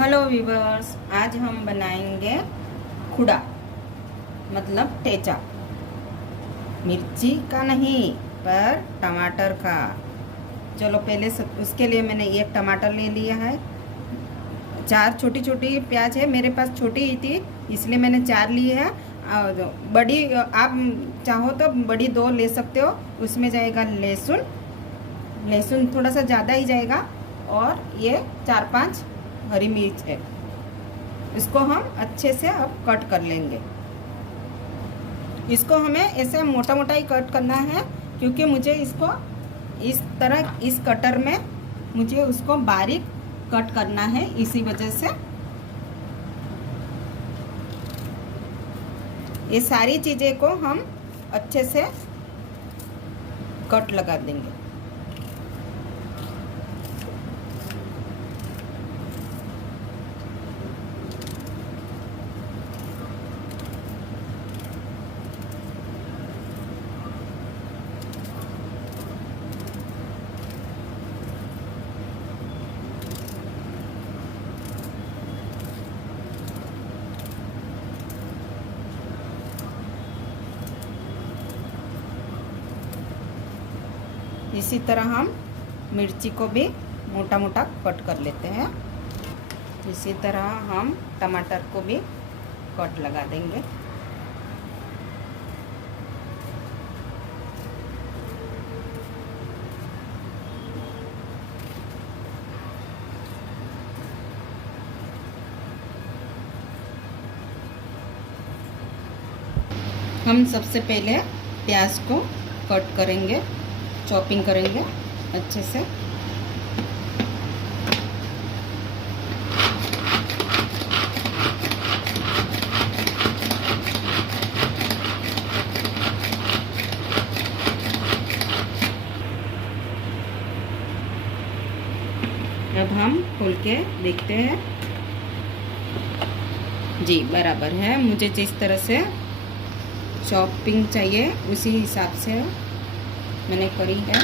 Hello viewers, आज हम बनाएंगे खुड़ा मतलब ठेचा। मिर्ची का नहीं पर टमाटर का। चलो पहले उसके लिए मैंने एक टमाटर ले लिया है। 4 छोटी छोटी प्याज है, मेरे पास छोटी ही थी इसलिए मैंने 4 ली है। और बड़ी आप चाहो तो बड़ी 2 ले सकते हो। उसमें जाएगा लहसुन, लहसुन थोड़ा सा ज़्यादा ही जाएगा। और ये 4-5 हरी मिर्च है। इसको हम अच्छे से अब कट कर लेंगे। इसको हमें ऐसे मोटा मोटा ही कट करना है क्योंकि मुझे इसको इस तरह इस कटर में मुझे उसको बारीक कट करना है, इसी वजह से ये सारी चीज़ें को हम अच्छे से कट लगा देंगे। इसी तरह हम मिर्ची को भी मोटा मोटा कट कर लेते हैं। इसी तरह हम टमाटर को भी कट लगा देंगे। हम सबसे पहले प्याज को कट करेंगे, चॉपिंग करेंगे अच्छे से। अब हम खोल के देखते हैं। जी बराबर है, मुझे जिस तरह से चॉपिंग चाहिए उसी हिसाब से मैंने करी है।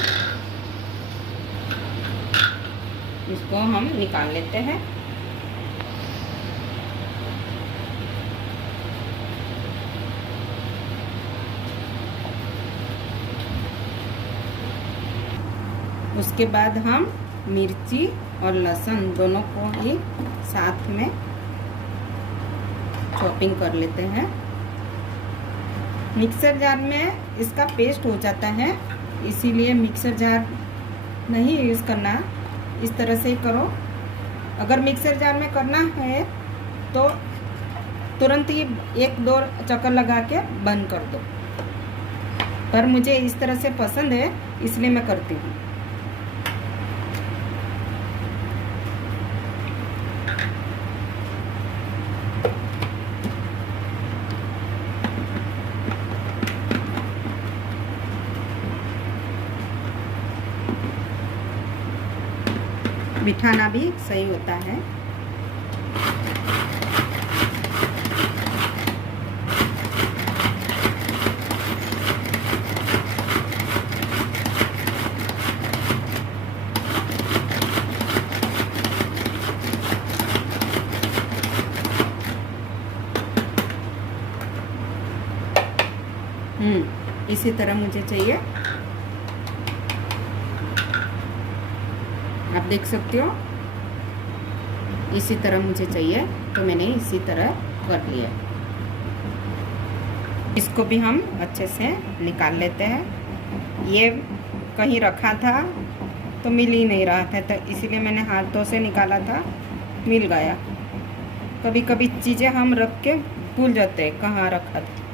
इसको हम निकाल लेते हैं। उसके बाद हम मिर्ची और लहसुन दोनों को ही साथ में चॉपिंग कर लेते हैं। मिक्सर जार में इसका पेस्ट हो जाता है, इसीलिए मिक्सर जार नहीं यूज़ करना, इस तरह से ही करो। अगर मिक्सर जार में करना है तो तुरंत ही 1-2 चक्कर लगा के बंद कर दो, पर मुझे इस तरह से पसंद है इसलिए मैं करती हूँ। बिठाना भी सही होता है। इसी तरह मुझे चाहिए, आप देख सकते हो। इसी तरह मुझे चाहिए तो मैंने इसी तरह कर लिया। इसको भी हम अच्छे से निकाल लेते हैं। ये कहीं रखा था तो मिल ही नहीं रहा था, तो इसीलिए मैंने हाथों से निकाला था, मिल गया। कभी कभी चीज़ें हम रख के भूल जाते हैं कहाँ रखा था।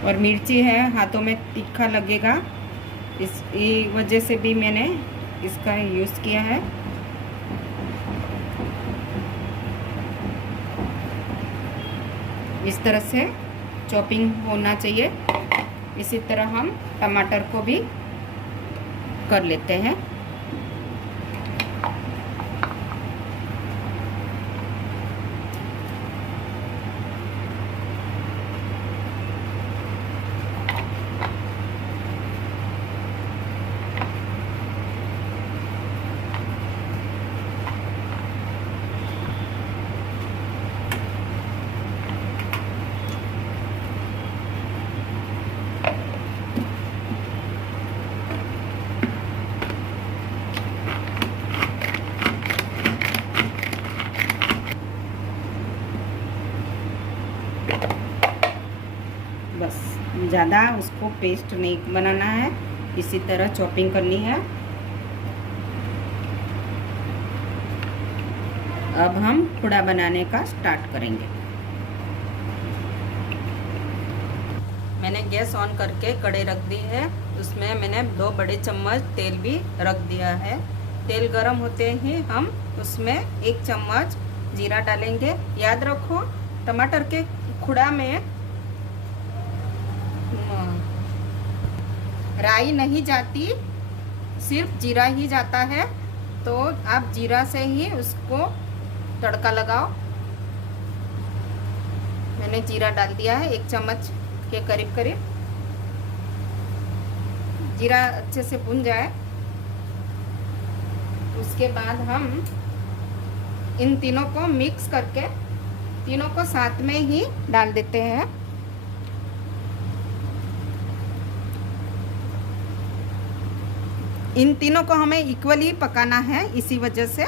और मिर्ची है, हाथों में तीखा लगेगा, इस वजह से भी मैंने इसका यूज़ किया है। इस तरह से चॉपिंग होना चाहिए। इसी तरह हम टमाटर को भी कर लेते हैं। ज़्यादा उसको पेस्ट नहीं बनाना है, इसी तरह चॉपिंग करनी है। अब हम खुड़ा बनाने का स्टार्ट करेंगे। मैंने गैस ऑन करके कढ़ाई रख दी है, उसमें मैंने 2 बड़े चम्मच तेल भी रख दिया है। तेल गरम होते ही हम उसमें 1 चम्मच जीरा डालेंगे। याद रखो टमाटर के खुड़ा में राई नहीं जाती, सिर्फ जीरा ही जाता है, तो आप जीरा से ही उसको तड़का लगाओ। मैंने जीरा डाल दिया है 1 चम्मच के करीब करीब। जीरा अच्छे से भुन जाए उसके बाद हम इन तीनों को मिक्स करके तीनों को साथ में ही डाल देते हैं। इन तीनों को हमें इक्वली पकाना है, इसी वजह से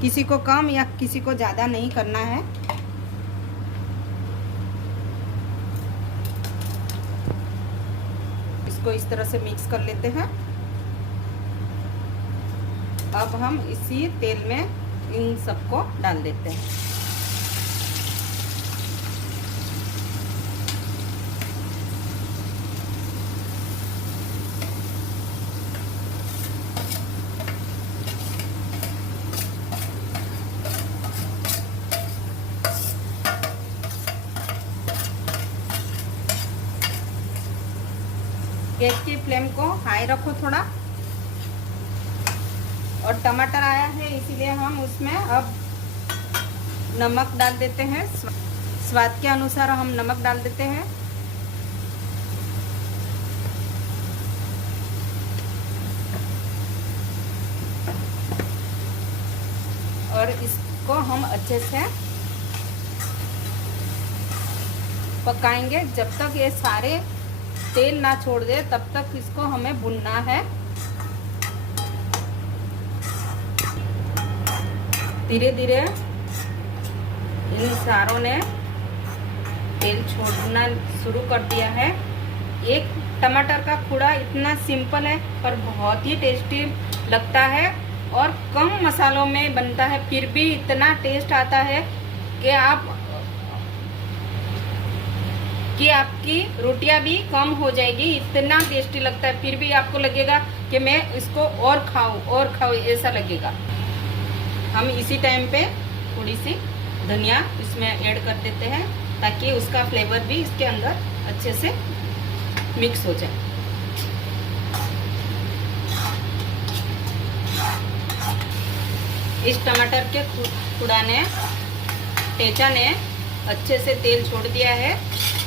किसी को कम या किसी को ज़्यादा नहीं करना है। इसको इस तरह से मिक्स कर लेते हैं। अब हम इसी तेल में इन सबको डाल देते हैं। गैस की फ्लेम को हाई रखो थोड़ा। और टमाटर आया है इसीलिए हम उसमें अब नमक डाल देते हैं। स्वाद के अनुसार हम नमक डाल देते हैं। और इसको हम अच्छे से पकाएंगे जब तक ये सारे तेल ना छोड़ दे, तब तक इसको हमें भुनना है। धीरे धीरे इन सारों ने तेल छोड़ना शुरू कर दिया है। एक टमाटर का खुड़ा इतना सिंपल है पर बहुत ही टेस्टी लगता है और कम मसालों में बनता है, फिर भी इतना टेस्ट आता है कि आपकी रोटियां भी कम हो जाएगी, इतना टेस्टी लगता है। फिर भी आपको लगेगा कि मैं इसको और खाऊं ऐसा लगेगा। हम इसी टाइम पे थोड़ी सी धनिया इसमें ऐड कर देते हैं ताकि उसका फ्लेवर भी इसके अंदर अच्छे से मिक्स हो जाए। इस टमाटर के खुड़ा ने टेचा ने अच्छे से तेल छोड़ दिया है।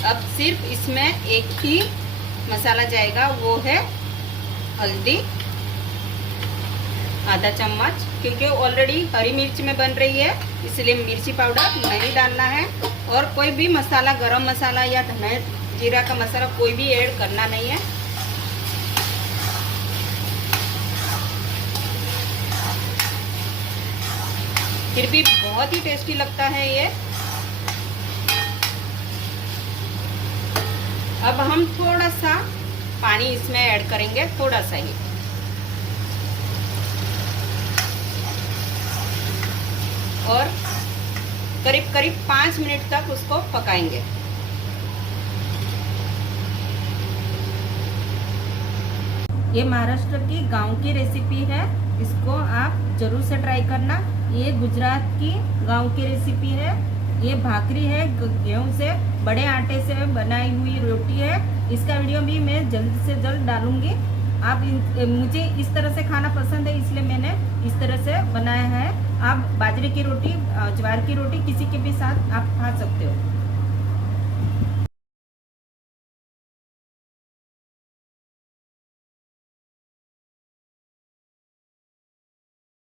अब सिर्फ इसमें एक ही मसाला जाएगा, वो है हल्दी आधा चम्मच, क्योंकि ऑलरेडी हरी मिर्च में बन रही है इसलिए मिर्ची पाउडर नहीं डालना है। और कोई भी मसाला, गरम मसाला या धनिया जीरा का मसाला कोई भी ऐड करना नहीं है। फिर भी बहुत ही टेस्टी लगता है ये। अब हम थोड़ा सा पानी इसमें ऐड करेंगे, थोड़ा सा ही। और करीब करीब 5 मिनट तक उसको पकाएंगे। ये महाराष्ट्र की गांव की रेसिपी है, इसको आप जरूर से ट्राई करना। ये गुजरात की गांव की रेसिपी है। ये भाकरी है, गेहूं से बड़े आटे से बनाई हुई रोटी है। इसका वीडियो भी मैं जल्द से जल्द डालूंगी। आप मुझे इस तरह से खाना पसंद है इसलिए मैंने इस तरह से बनाया है। आप बाजरे की रोटी, ज्वार की रोटी किसी के भी साथ आप खा सकते हो।